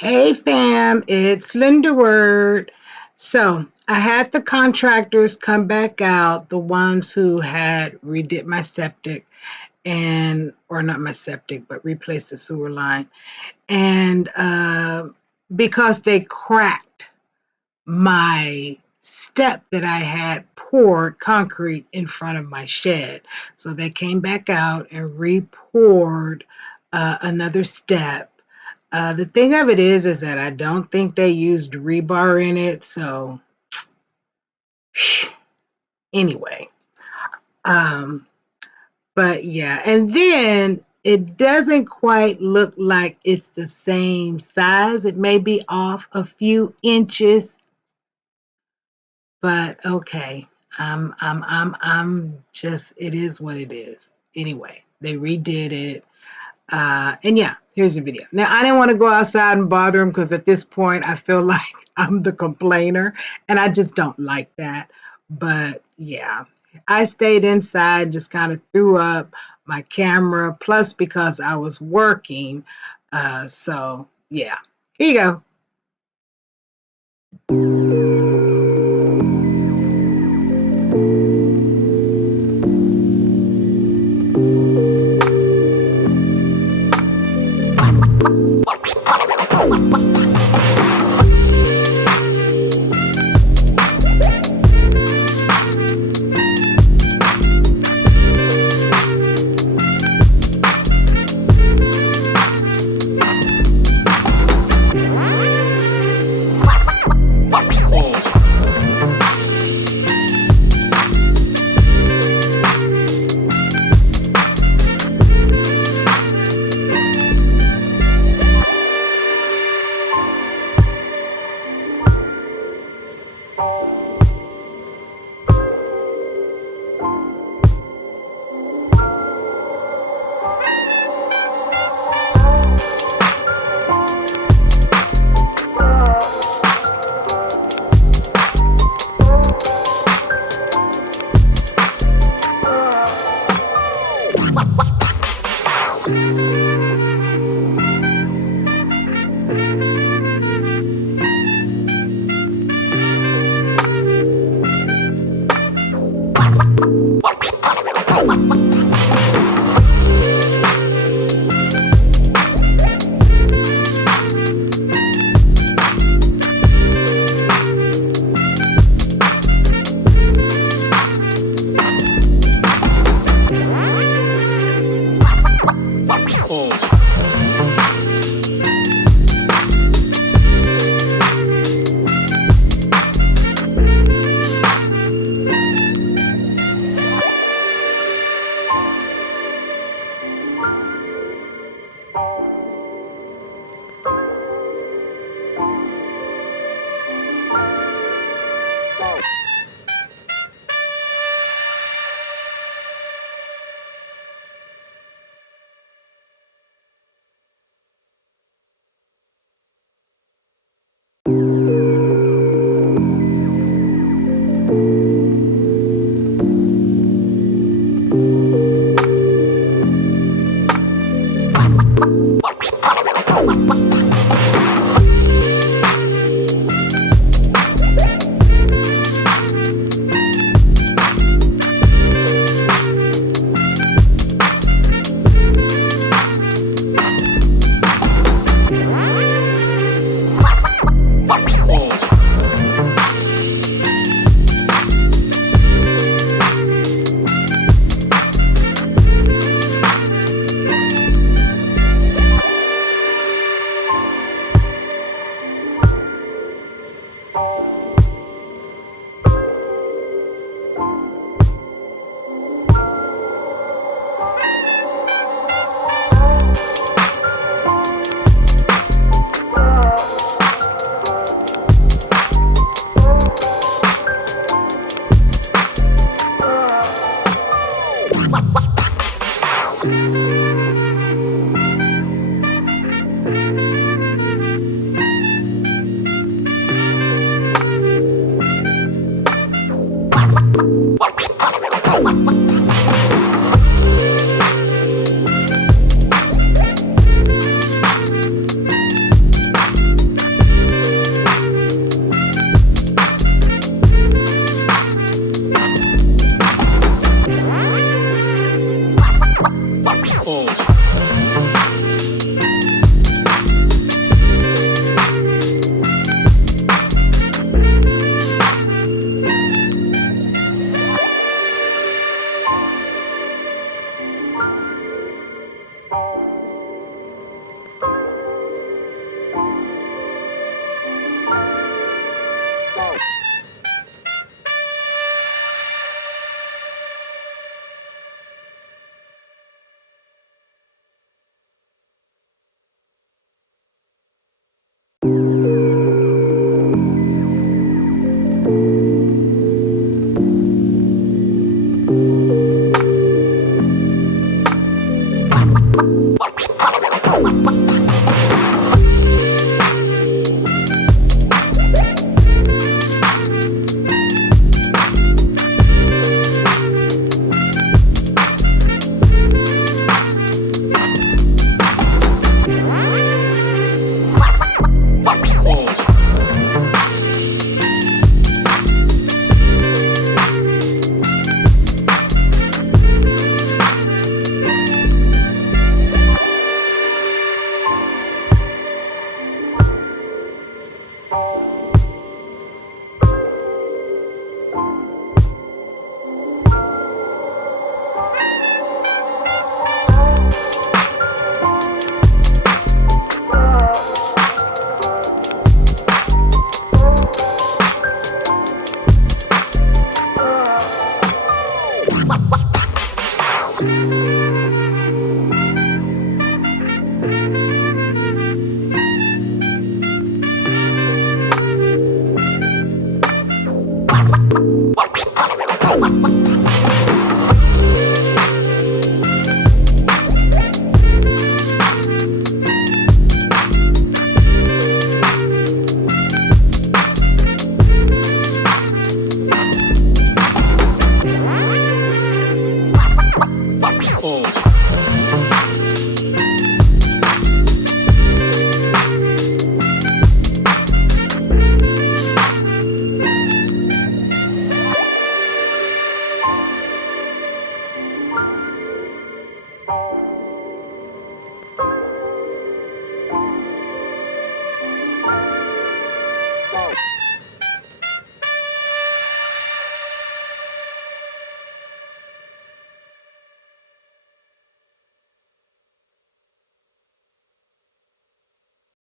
Hey fam, it's Linda Word. So I had the contractors come back out, the ones who had redid my septic or not my septic, but replaced the sewer line. And because they cracked my step that I had poured concrete in front of my shed. So they came back out and re-poured another step. The thing of it is that I don't think they used rebar in it. So anyway, um, but yeah, and then it doesn't quite look like it's the same size. It may be off a few inches, but okay. I'm just, it is what it is. Anyway, they redid it. And yeah, here's the video. Now, I didn't want to go outside and bother them because at this point, I feel like I'm the complainer and I just don't like that. But yeah, I stayed inside, just kind of threw up my camera, plus because I was working. So yeah, here you go.